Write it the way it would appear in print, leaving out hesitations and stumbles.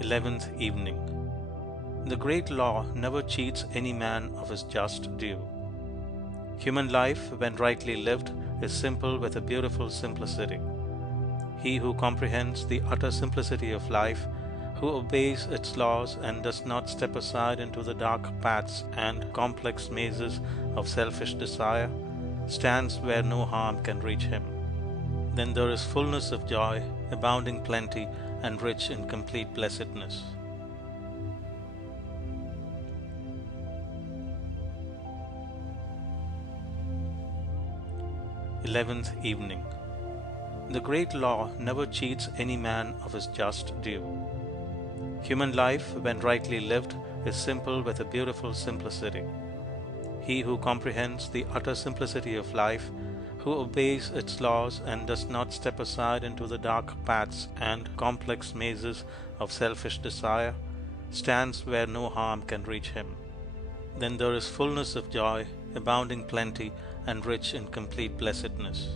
11th Evening. The great law never cheats any man of his just due. Human life, when rightly lived, is simple with a beautiful simplicity. He who comprehends the utter simplicity of life, who obeys its laws and does not step aside into the dark paths and complex mazes of selfish desire, stands where no harm can reach him. Then there is fullness of joy, abounding plenty, and rich in complete blessedness. Eleventh Evening. The great law never cheats any man of his just due. Human life, when rightly lived, is simple with a beautiful simplicity. He who comprehends the utter simplicity of life, who obeys its laws and does not step aside into the dark paths and complex mazes of selfish desire, stands where no harm can reach him. Then there is fullness of joy, abounding plenty, and rich in complete blessedness.